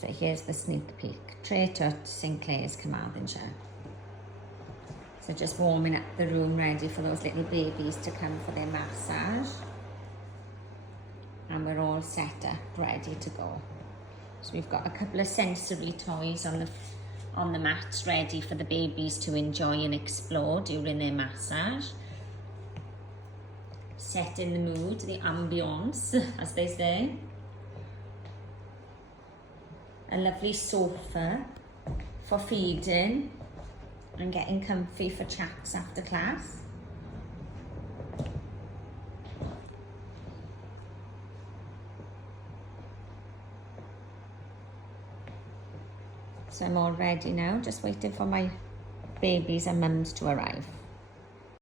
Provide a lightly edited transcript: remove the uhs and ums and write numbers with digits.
So here's the sneak peek. Tray Tut, Sinclair's Carmarthenshire. So just warming up the room, ready for those little babies to come for their massage. And we're all set up, ready to go. So we've got a couple of sensory toys on the mats, ready for the babies to enjoy and explore during their massage. Setting the mood, the ambience, as they say. A lovely sofa for feeding and getting comfy for chats after class. So I'm all ready now, just waiting for my babies and mums to arrive.